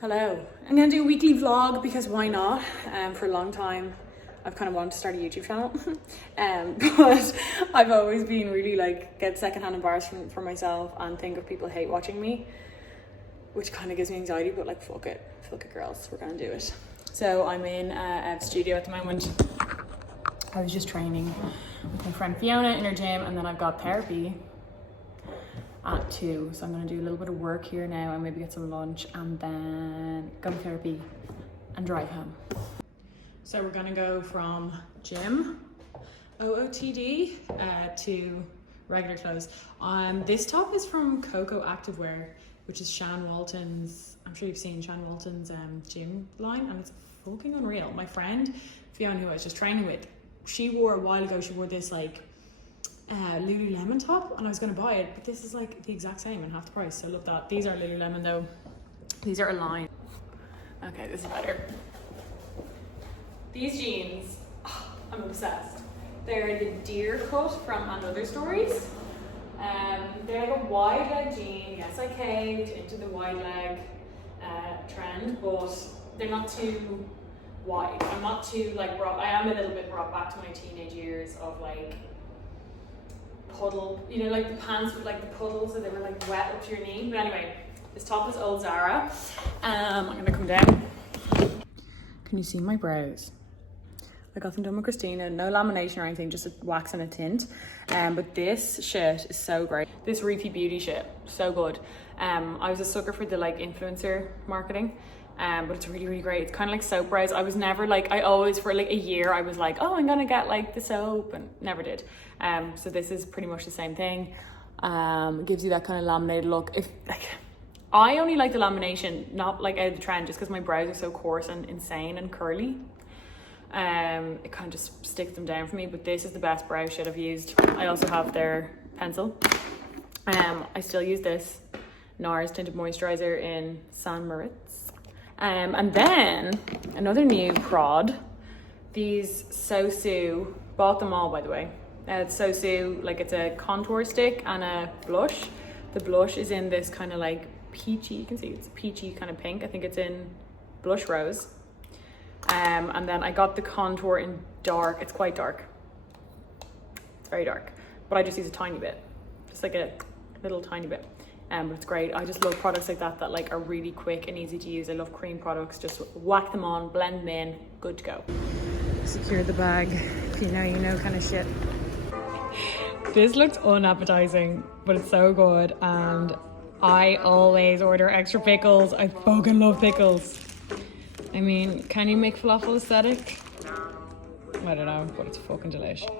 Hello. I'm gonna do a weekly vlog because why not? For a long time I've kind of wanted to start a YouTube channel. But I've always been really like get secondhand embarrassment for myself and think of people hate watching me, which kind of gives me anxiety, but like fuck it girls, we're gonna do it. So I'm in a studio at the moment. I was just training with my friend Fiona in her gym, and then I've got therapy at 2, so I'm going to do a little bit of work here now and maybe get some lunch and then go to therapy and drive home. So we're going to go from gym OOTD to regular clothes. This top is from Cuco Activewear, which is Shan Walton's, I'm sure you've seen Shan Walton's gym line, and it's fucking unreal. My friend Fiona, who I was just training with, she wore a while ago, she wore this like Lululemon top, and I was going to buy it, but this is like the exact same and half the price, so look that. These are Lululemon though. These are Align. Okay, this is better. These jeans, I'm obsessed. They're the deer cut from And Other Stories. They're like a wide leg jean. Yes, I caved into the wide leg trend, but they're not too wide. I'm not too like brought, I am a little bit brought back to my teenage years of like puddle, you know, like the pants with like the puddles, so they were like wet up to your knee. But anyway, this top is old Zara. I'm gonna come down. Can you see my brows? I got them done with Christina, no lamination or anything, just a wax and a tint. But this shit is so great. This Reefy Beauty shit, so good. I was a sucker for the like influencer marketing. But it's really, really great. It's kind of like soap brows. I was never like, I always, for like a year, I was like, oh, I'm gonna get like the soap, and never did. So this is pretty much the same thing. Gives you that kind of laminated look. If like, I only like the lamination, not like out of the trend, just because my brows are so coarse and insane and curly. It kind of just sticks them down for me, but this is the best brow shit I've used. I also have their pencil. I still use this NARS Tinted Moisturizer in San Moritz. And then another new prod, these Sosu, bought them all by the way. It's Sosu, like it's a contour stick and a blush. The blush is in this kind of like peachy, you can see it's peachy kind of pink. I think it's in blush rose. And then I got the contour in dark. It's quite dark. It's very dark, but I just use a tiny bit, just like a little tiny bit. But it's great. I just love products like that like are really quick and easy to use. I love cream products. Just whack them on, blend them in, good to go. Secure the bag. If you know kind of shit. This looks unappetizing, but it's so good, and I always order extra pickles. I fucking love pickles. I mean, can you make falafel aesthetic? I don't know, but it's fucking delicious.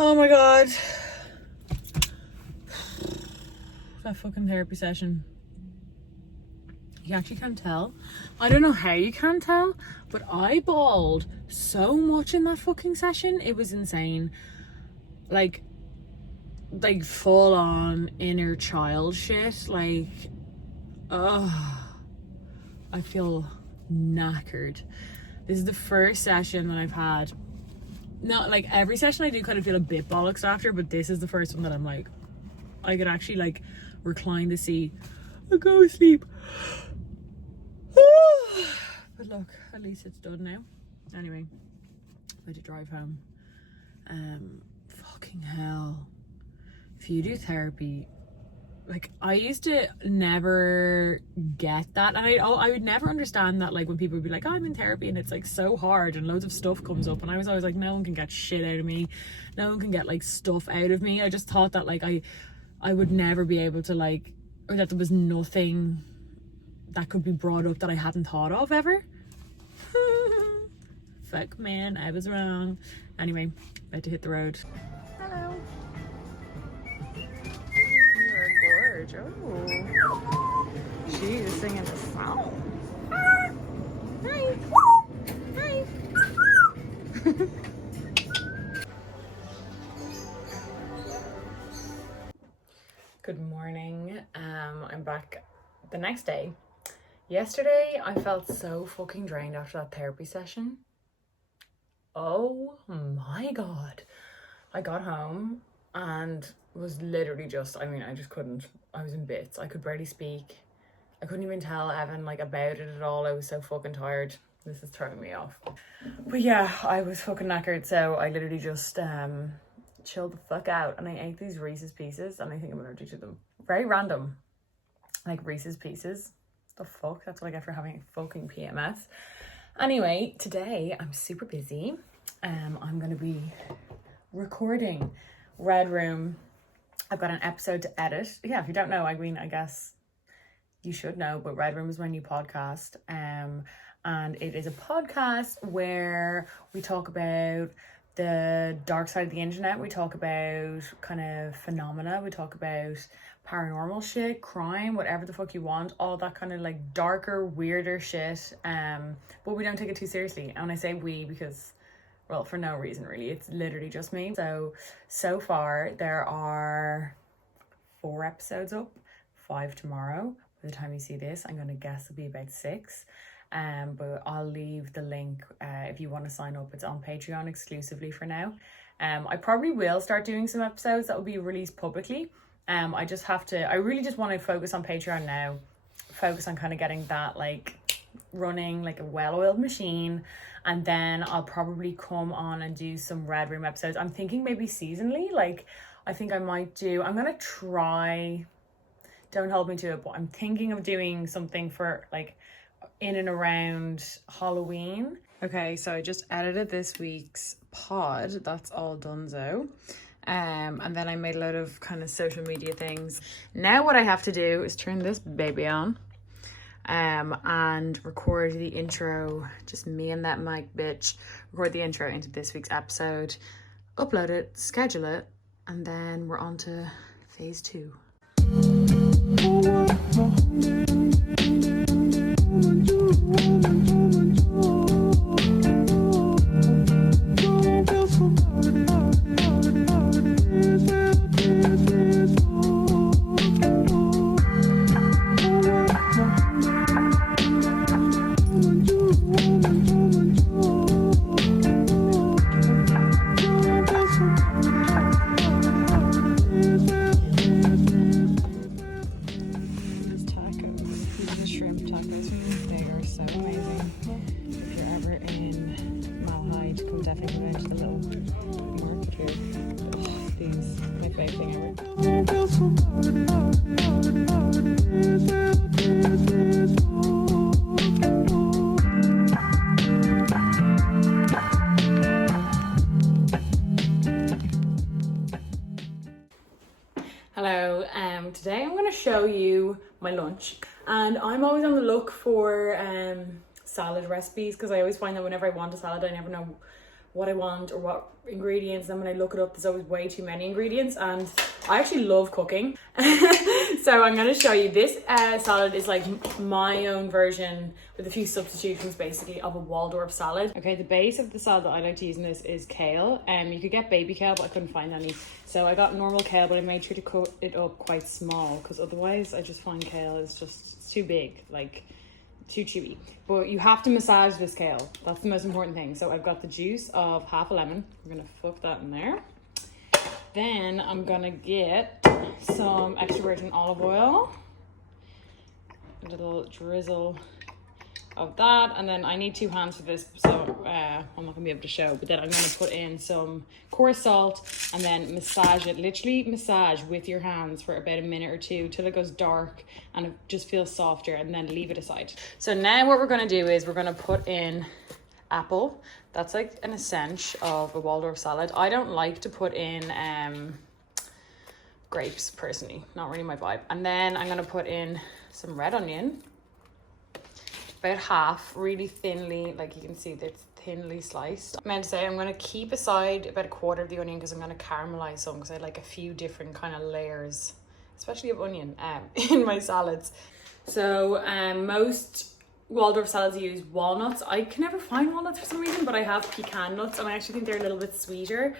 Oh my god. That fucking therapy session. You actually can't tell. I don't know how you can't tell, but I bawled so much in that fucking session. It was insane. Like full on inner child shit. Like, I feel knackered. This is the first session that I've had. Not like every session I do kind of feel a bit bollocks after, but this is the first one that I'm like, I could actually like recline the seat and go to sleep. But look, at least it's done now. Anyway, I had to drive home. Fucking hell. If you do therapy, like I used to never get that, and I would never understand that, like when people would be like, oh, I'm in therapy and it's like so hard and loads of stuff comes up, and I was always like, no one can get shit out of me, no one can get like stuff out of me. I just thought that like I would never be able to like, or that there was nothing that could be brought up that I hadn't thought of ever. Fuck man, I was wrong. Anyway, about to hit the road. Hello. Oh, she is singing a song. Hi. Hi. the next day. Yesterday, I felt so fucking drained after that therapy session. Oh my God. I got home and was literally just, I mean, I just couldn't, I was in bits. I could barely speak. I couldn't even tell Evan like about it at all. I was so fucking tired. This is throwing me off. But yeah, I was fucking knackered. So I literally just chilled the fuck out. And I ate these Reese's Pieces and I think I'm allergic to them. Very random. Like Reese's Pieces. The fuck? That's what I get for having fucking PMS. Anyway, today I'm super busy. I'm going to be recording Red Room. I've got an episode to edit. Yeah, if you don't know, I mean, I guess you should know, but Red Room is my new podcast. And it is a podcast where we talk about the dark side of the internet. We talk about kind of phenomena. We talk about paranormal shit, crime, whatever the fuck you want, all that kind of like darker, weirder shit. But we don't take it too seriously. And I say we because, well, for no reason really. It's literally just me. So far there are 4 episodes up, 5 tomorrow. By the time you see this, I'm gonna guess it'll be about 6. But I'll leave the link if you want to sign up. It's on Patreon exclusively for now. I probably will start doing some episodes that will be released publicly. I really just want to focus on Patreon now, focus on kind of getting that like running like a well-oiled machine, and then I'll probably come on and do some Red Room episodes. I'm thinking maybe seasonally, like I think I might do, I'm gonna try, don't hold me to it, but I'm thinking of doing something for like in and around Halloween. Okay, so I just edited this week's pod. That's all donezo. And then I made a lot of kind of social media things. Now what I have to do is turn this baby on and record the intro. Just me and that mic bitch. Record the intro into this week's episode, upload it, schedule it, and then we're on to phase 2. Hello, today I'm going to show you my lunch, and I'm always on the look for salad recipes because I always find that whenever I want a salad I never know what I want or what ingredients. Then when I look it up, there's always way too many ingredients, and I actually love cooking. So I'm going to show you this salad is like my own version with a few substitutions basically of a Waldorf salad. Okay, the base of the salad that I like to use in this is kale. You could get baby kale, but I couldn't find any, so I got normal kale, but I made sure to cut it up quite small because otherwise I just find kale is just too big, like too chewy. But you have to massage this kale, that's the most important thing. So I've got the juice of half a lemon. I'm gonna fuck that in there. Then I'm gonna get some extra virgin olive oil, a little drizzle of that, and then I need 2 hands for this, so I'm not gonna be able to show, but then I'm gonna put in some coarse salt and then massage it, literally massage with your hands for about a minute or 2 till it goes dark and it just feels softer, and then leave it aside. So now what we're gonna do is we're gonna put in apple. That's like an essential of a Waldorf salad. I don't like to put in grapes personally, not really my vibe. And then I'm gonna put in some red onion, about half, really thinly, like you can see that's thinly sliced. I meant to say I'm gonna keep aside about a quarter of the onion because I'm gonna caramelize some, because I like a few different kind of layers, especially of onion in my salads. So most Waldorf salads use walnuts. I can never find walnuts for some reason, but I have pecan nuts and I actually think they're a little bit sweeter,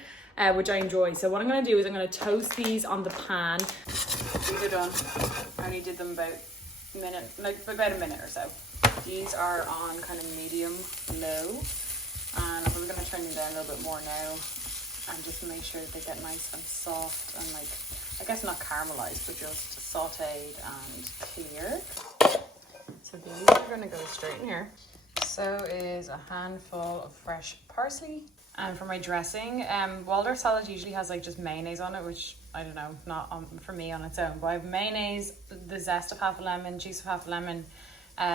which I enjoy. So what I'm going to do is I'm going to toast these on the pan. These are done. I only did them about minute, like about a minute or so. These are on kind of medium low, and I'm probably going to turn them down a little bit more now and just make sure that they get nice and soft and like, I guess not caramelized, but just sauteed and clear. So these are going to go straight in here. So is a handful of fresh parsley. And for my dressing, Waldorf salad usually has like just mayonnaise on it, which I don't know, not for me on its own. But I have mayonnaise, the zest of half a lemon, juice of half a lemon,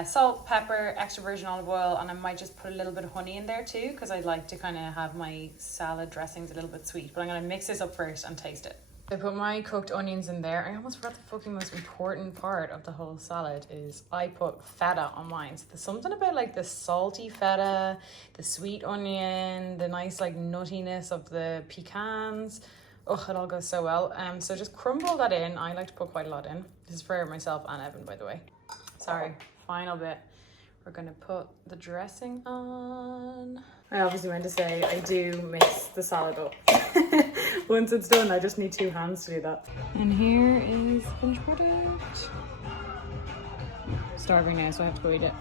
salt, pepper, extra virgin olive oil, and I might just put a little bit of honey in there too, because I like to kind of have my salad dressings a little bit sweet. But I'm going to mix this up first and taste it. I put my cooked onions in there. I almost forgot the fucking most important part of the whole salad is I put feta on mine. So there's something about like the salty feta, the sweet onion, the nice like nuttiness of the pecans. Oh, it all goes so well. So just crumble that in. I like to put quite a lot in. This is for myself and Evan, by the way. Sorry, final bit. We're gonna put the dressing on. I obviously meant to say I do mix the salad up. Once it's done, I just need 2 hands to do that. And here is the finished product. Starving now, so I have to go eat it.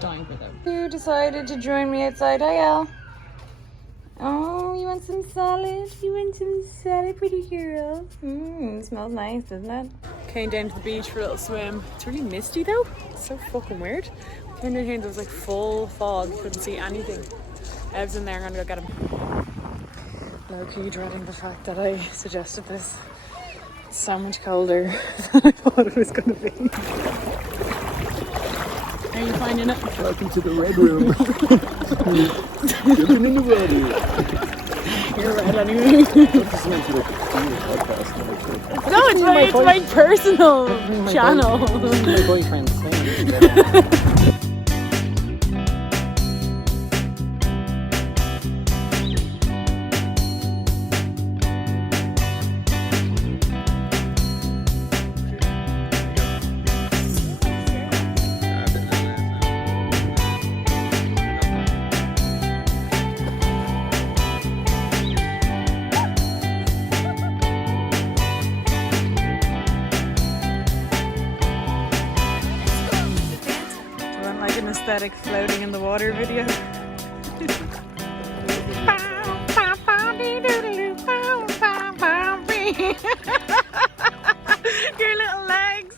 Dying for them. You decided to join me outside, Ayel. Oh, you want some salad? You want some salad, pretty girl? It smells nice, doesn't it? Came down to the beach for a little swim. It's really misty though. It's so fucking weird. Came down here and there was like full fog. Couldn't see anything. Ev's in there, I'm gonna go get him. Low-key dreading the fact that I suggested this. It's so much colder than I thought it was gonna be. How are you finding it? Welcome to the red room. Welcome in the red room. You're red anyway. No, it's my personal channel. My boyfriend's thing. Aesthetic floating in the water video. Your little legs.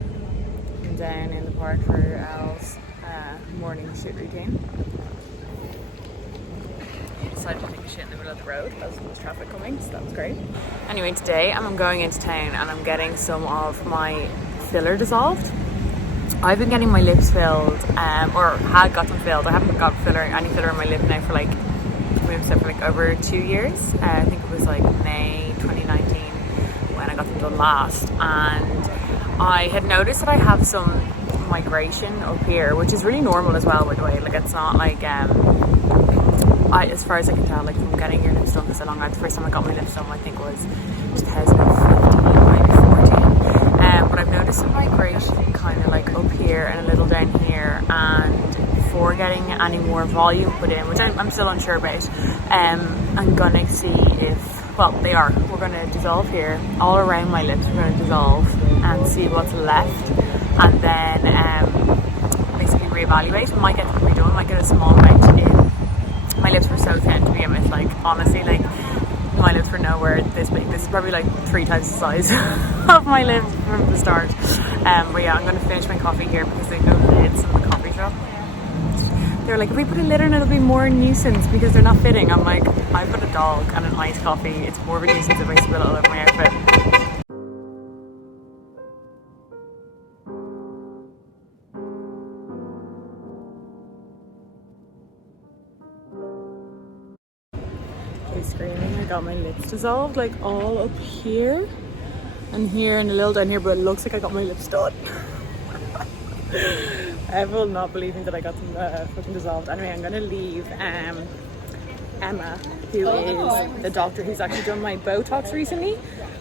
I'm down in the park for Al's morning shit routine. Decided to take a shit in the middle of the road as there was traffic coming, so that was great. Anyway, today I'm going into town and I'm getting some of my filler dissolved. I've been getting my lips filled, or had got them filled. I haven't got any filler in my lip now for like, over 2 years. I think it was like May 2019 when I got them done last. And I had noticed that I have some migration up here, which is really normal as well, by the way. Like it's not like, as far as I can tell, like from getting your lips done for so long. The first time I got my lips done, I think was 2015, maybe 14. But I've noticed some migration kind of like up here and a little down here, and before getting any more volume put in, which I'm still unsure about, I'm gonna see if, well, we're gonna dissolve here all around my lips. We're gonna dissolve and see what's left, and then basically reevaluate. I might get them redone, might get a small amount in. My lips were so thin to begin with, like honestly, like my lips were nowhere this big. This is probably like 3 times the size of my lips from the start. But yeah, I'm going to finish my coffee here because they no lids in the coffee shop. They're like, if we put a lid in, it'll be more nuisance because they're not fitting. I'm like, I've got a dog and an iced coffee. It's more of a nuisance if I spill it all over my outfit. Screaming, I got my lips dissolved like all up here and here and a little down here, but it looks like I got my lips done. I will not believing that I got them fucking dissolved. Anyway, I'm gonna leave Emma, who is the doctor who's actually done my Botox recently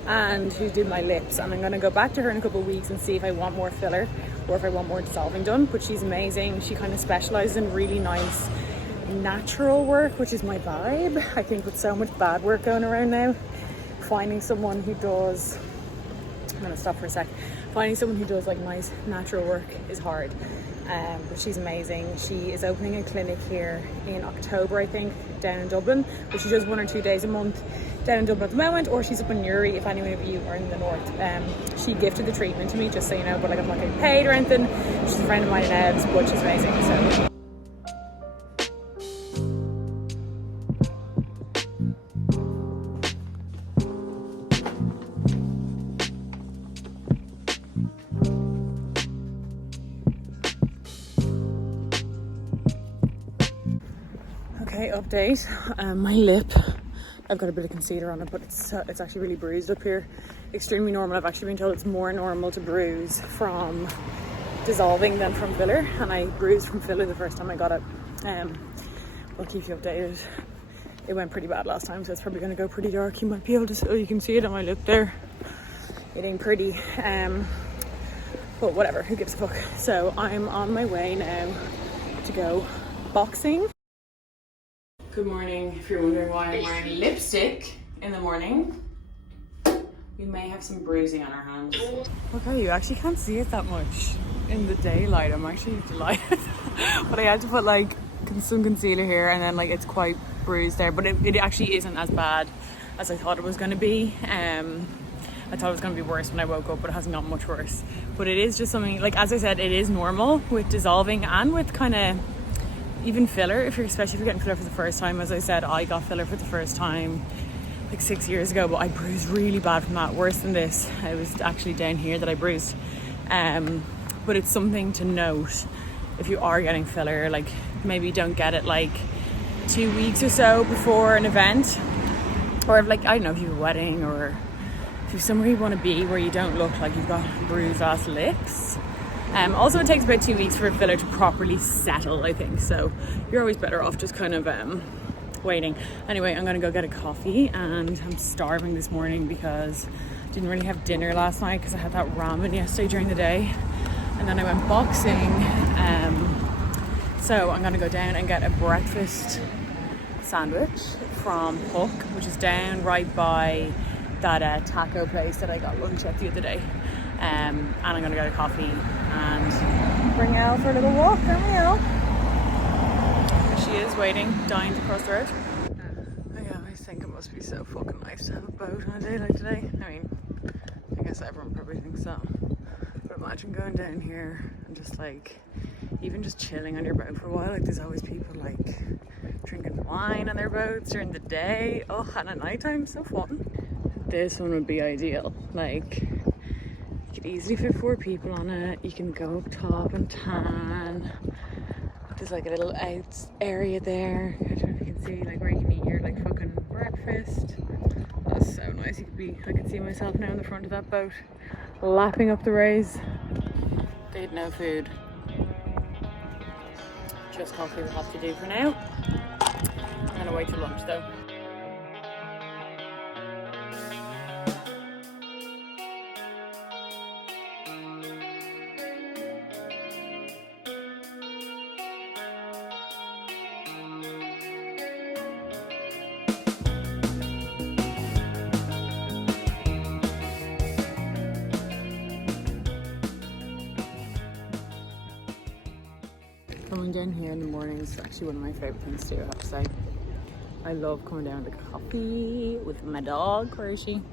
and who did my lips, and I'm gonna go back to her in a couple of weeks and see if I want more filler or if I want more dissolving done. But she's amazing. She kind of specializes in really nice natural work, which is my vibe. I think with so much bad work going around now, finding someone who does, I'm gonna stop for a sec, finding someone who does like nice natural work is hard. But she's amazing. She is opening a clinic here in October, I think, down in Dublin, but she does 1 or 2 days a month down in Dublin at the moment, or she's up in Newry if any of you are in the north. She gifted the treatment to me, just so you know, but like I'm not getting paid or anything. She's a friend of mine in Ed's, but she's amazing. So update. My lip, I've got a bit of concealer on it, but it's actually really bruised up here. Extremely normal. I've actually been told it's more normal to bruise from dissolving than from filler, and I bruised from filler the first time I got it. I'll keep you updated. It went pretty bad last time, so it's probably going to go pretty dark. You might be able to see, oh, you can see it on my lip there. It ain't pretty, but whatever, who gives a fuck. So I'm on my way now to go boxing. Good morning. If you're wondering why I'm wearing lipstick in the morning, we may have some bruising on our hands. Okay, you actually can't see it that much in the daylight. I'm actually delighted. But I had to put like some concealer here, and then like it's quite bruised there, but it actually isn't as bad as I thought it was going to be. I thought it was going to be worse when I woke up, but it hasn't gotten much worse. But it is just something, like as I said, it is normal with dissolving and with kind of even filler, especially if you're getting filler for the first time. As I said, I got filler for the first time like 6 years ago, but I bruised really bad from that, worse than this. It was actually down here that I bruised. But it's something to note if you are getting filler, like maybe don't get it like 2 weeks or so before an event, or if, like, I don't know, if you have a wedding or if you're somewhere you want to be where you don't look like you've got bruised ass lips. Also, it takes about 2 weeks for a filler to properly settle, I think. So you're always better off just kind of waiting. Anyway, I'm going to go get a coffee, and I'm starving this morning because I didn't really have dinner last night because I had that ramen yesterday during the day. And then I went boxing. So I'm going to go down and get a breakfast sandwich from Hook, which is down right by that taco place that I got lunch at the other day. And I'm going to get a coffee and bring Elle for a little walk. There we go. She is waiting, dying to cross the road. I always think it must be so fucking nice to have a boat on a day like today. I mean, I guess everyone probably thinks so. But imagine going down here and just like, even just chilling on your boat for a while. Like there's always people like drinking wine on their boats during the day. Oh, and at night time, so fun. This one would be ideal. Like, you could easily fit 4 people on it. You can go up top and tan. There's like a little out area there. I don't know if you can see like where you can eat your like fucking breakfast. That's so nice. I could see myself now in the front of that boat, lapping up the rays. They had no food. Just coffee will have to do for now. I'm gonna wait till lunch though. Coming down here in the morning is actually one of my favourite things to do, I have to say. I love coming down to coffee with my dog. Where is she? I'm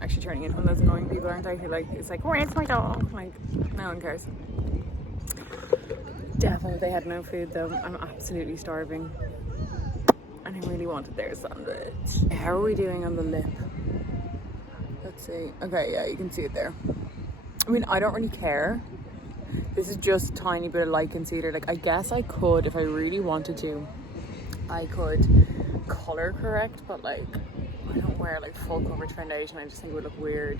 actually turning into one of those annoying people, aren't I? Who like, it's like, where's my dog? Like, no one cares. Definitely they had no food though. I'm absolutely starving. And I really wanted their sandwich. How are we doing on the lip? Let's see. Okay, yeah, you can see it there. I mean, I don't really care. This is just a tiny bit of light concealer. Like, I guess I could, if I really wanted to, I could color correct, but like, I don't wear like full coverage foundation. I just think it would look weird.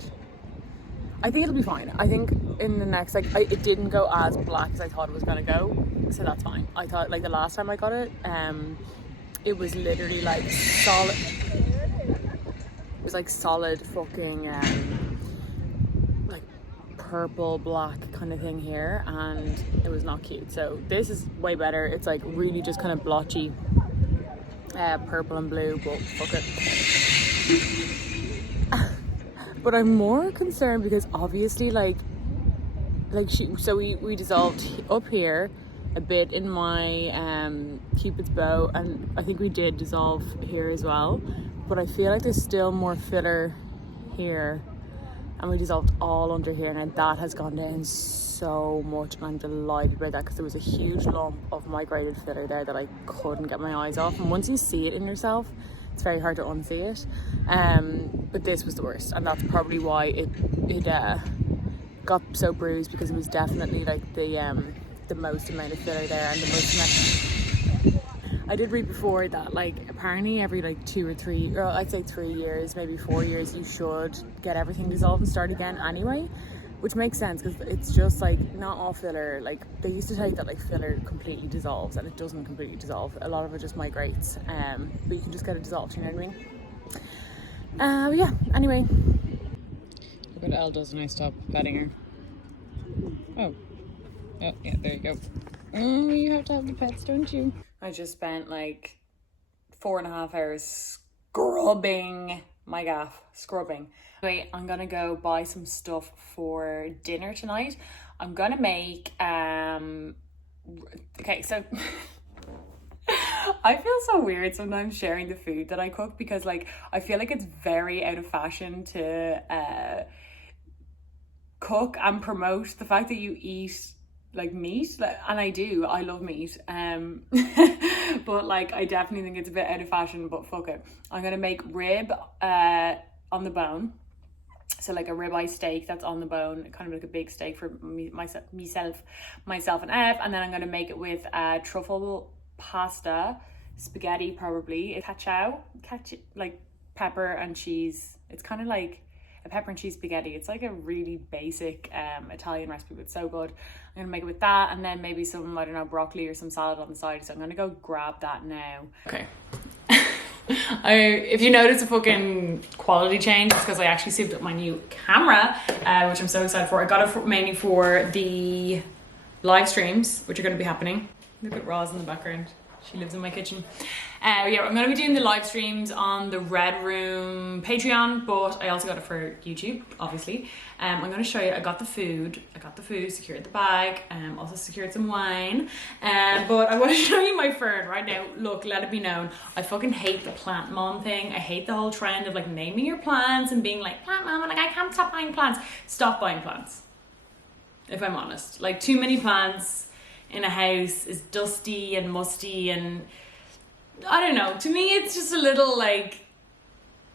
I think it'll be fine. I think in the next, like, it didn't go as black as I thought it was gonna go, so that's fine. I thought, like, the last time I got it, it was literally like solid. It was like solid fucking like purple black kind of thing here, and it was not cute. So this is way better. It's like really just kind of blotchy purple and blue, but fuck it. But I'm more concerned because obviously we dissolved up here a bit in my Cupid's bow, and I think we did dissolve here as well, but I feel like there's still more filler here, and we dissolved all under here, and that has gone down so much, and I'm delighted about that because there was a huge lump of migrated filler there that I couldn't get my eyes off, and once you see it in yourself it's very hard to unsee it. But this was the worst, and that's probably why it got so bruised, because it was definitely like the most amount of filler there and the most. I did read before that like apparently every like 2 or 3, or I'd say 3 years, maybe 4 years, you should get everything dissolved and start again anyway, which makes sense because it's just like not all filler. Like they used to tell you that like filler completely dissolves, and it doesn't completely dissolve. A lot of it just migrates, but you can just get it dissolved, you know what I mean? Yeah, anyway. Look what Elle does when I stop petting her. Oh, yeah, there you go. Oh, you have to have the pets, don't you? I just spent like 4.5 hours scrubbing my gaff, scrubbing. Anyway, I'm gonna go buy some stuff for dinner tonight. I'm gonna make, okay, so I feel so weird sometimes sharing the food that I cook, because like I feel like it's very out of fashion to cook and promote the fact that you eat like meat, and I love meat, but like I definitely think it's a bit out of fashion, but fuck it. I'm gonna make rib on the bone, so like a ribeye steak that's on the bone, kind of like a big steak for myself and Ev, and then I'm gonna make it with truffle pasta, spaghetti probably, cacao, like pepper and cheese. It's kind of like a pepper and cheese spaghetti. It's like a really basic Italian recipe, but it's so good. I'm gonna make it with that, and then maybe some, I don't know, broccoli or some salad on the side. So I'm gonna go grab that now. Okay. If you notice a fucking quality change, it's because I actually souped up my new camera, which I'm so excited for. I got it mainly for the live streams, which are going to be happening. Look at Roz in the background. She lives in my kitchen. Yeah, I'm going to be doing the live streams on the Red Room Patreon, but I also got it for YouTube, obviously. I'm going to show you, I got the food, secured the bag, also secured some wine, but I want to show you my fern right now. Look, let it be known, I fucking hate the plant mom thing. I hate the whole trend of like naming your plants and being like, plant mom, and like I can't stop buying plants. Stop buying plants, if I'm honest. Like too many plants in a house is dusty and musty, and I don't know, to me it's just a little like,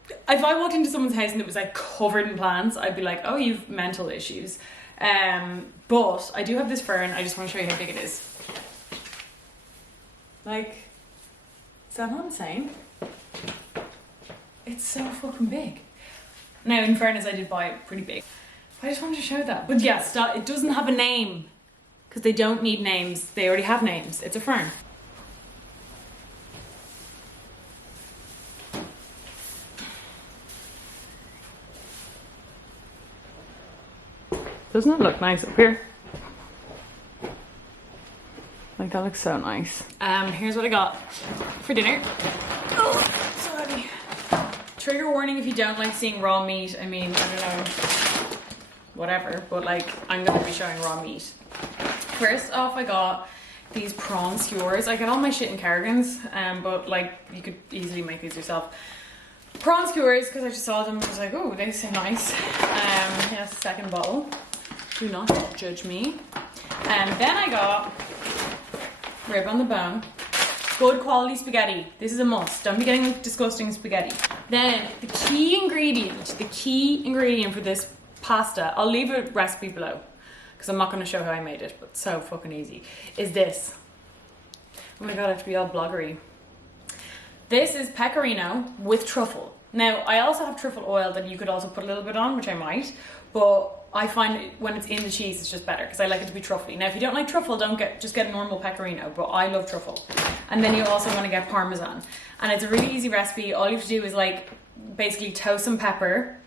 if I walked into someone's house and it was like covered in plants, I'd be like, oh, you've mental issues. But I do have this fern. I just want to show you how big it is. Like, is that not insane? It's so fucking big. Now in fairness, I did buy it pretty big. I just wanted to show that. But yeah, it doesn't have a name, because they don't need names. They already have names. It's a fern. Doesn't it look nice up here? Like that looks so nice. Here's what I got for dinner. Oh, sorry. Trigger warning if you don't like seeing raw meat. I mean, I don't know, whatever, but like I'm gonna be showing raw meat. First off, I got these prawn skewers. I get all my shit in Kerrigan's, but like you could easily make these yourself. Prawn skewers, because I just saw them and was like, oh, they seem nice. Yeah, second bottle. Do not judge me. Then I got rib on the bone. Good quality spaghetti. This is a must. Don't be getting disgusting spaghetti. Then the key ingredient for this pasta, I'll leave a recipe below because I'm not going to show how I made it, but it's so fucking easy, is this. Oh my god, I have to be all bloggery. This is pecorino with truffle. Now, I also have truffle oil that you could also put a little bit on, which I might, but I find when it's in the cheese, it's just better because I like it to be truffly. Now, if you don't like truffle, just get a normal pecorino, but I love truffle. And then you also want to get parmesan. And it's a really easy recipe. All you have to do is like basically toast some pepper,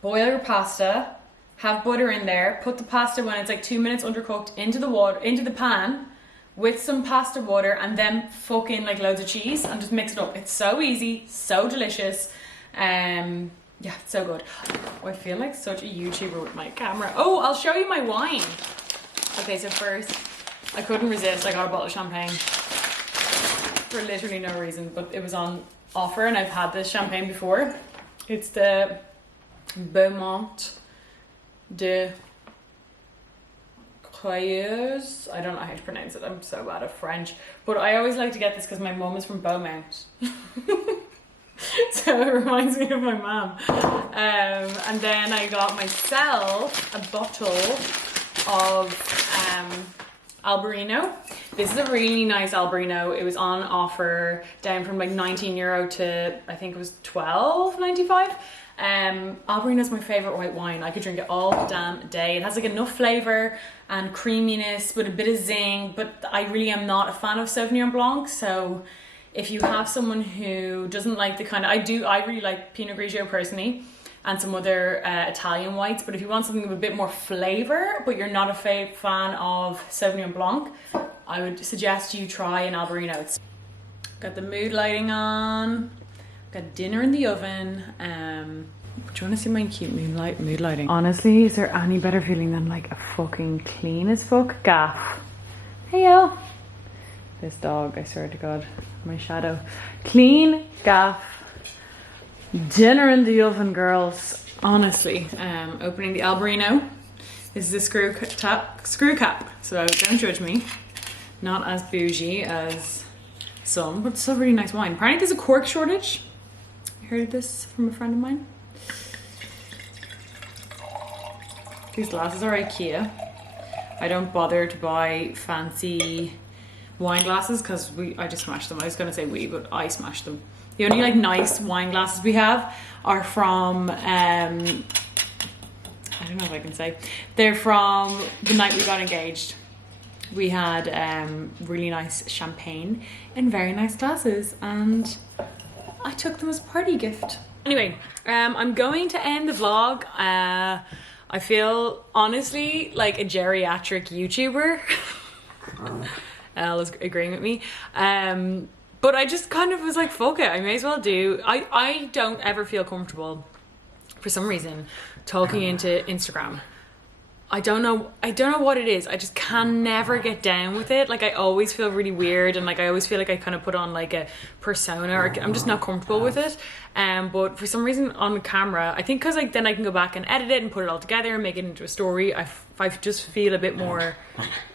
boil your pasta, have butter in there, put the pasta when it's like 2 minutes undercooked into the pan with some pasta water, and then fucking like loads of cheese and just mix it up. It's so easy, so delicious. Yeah, it's so good. Oh, I feel like such a YouTuber with my camera. Oh, I'll show you my wine. Okay, so first, I couldn't resist. I got a bottle of champagne for literally no reason, but it was on offer and I've had this champagne before. It's the Beaumont de Croyeuse. I don't know how to pronounce it. I'm so bad at French. But I always like to get this because my mum is from Beaumont. So it reminds me of my mum. And then I got myself a bottle of Albarino. This is a really nice Albarino. It was on offer down from like €19 to I think it was $12.95. Albarino is my favourite white wine. I could drink it all damn day. It has like enough flavour and creaminess with a bit of zing, but I really am not a fan of Sauvignon Blanc, so if you have someone who doesn't like the kind of, I really like Pinot Grigio personally and some other Italian whites, but if you want something with a bit more flavour but you're not a fan of Sauvignon Blanc, I would suggest you try an Albarino. It's got the mood lighting on, got dinner in the oven. Do you want to see my cute mood lighting? Honestly, is there any better feeling than like a fucking clean as fuck gaff? Hey yo. This dog, I swear to God, my shadow. Clean gaff. Dinner in the oven, girls. Honestly, opening the Albarino. This is a screw cap, so don't judge me. Not as bougie as some, but still really nice wine. Apparently there's a cork shortage. I heard this from a friend of mine. These glasses are IKEA. I don't bother to buy fancy wine glasses because I just smashed them. I was gonna say we, but I smashed them. The only like nice wine glasses we have are from I don't know if I can say. They're from the night we got engaged. We had really nice champagne in very nice glasses and I took them as a party gift. Anyway, I'm going to end the vlog. I feel honestly like a geriatric YouTuber. Ella's agreeing with me. But I just kind of was like, fuck it, I may as well do. I don't ever feel comfortable for some reason talking into Instagram. I don't know what it is. I just can never get down with it. Like I always feel really weird and like I always feel like I kind of put on like a persona or I'm just not comfortable with it. But for some reason on the camera, I think because like then I can go back and edit it and put it all together and make it into a story. I just feel a bit more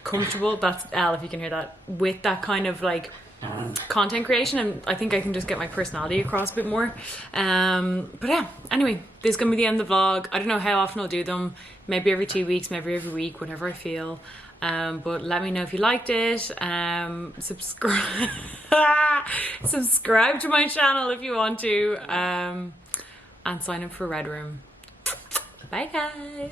comfortable. That's Elle, if you can hear that, with that kind of like content creation, and I think I can just get my personality across a bit more. But yeah, anyway, this is gonna be the end of the vlog. I don't know how often I'll do them, maybe every 2 weeks, maybe every week, whenever I feel. But let me know if you liked it. Subscribe subscribe to my channel if you want to, and sign up for Red Room. Bye guys.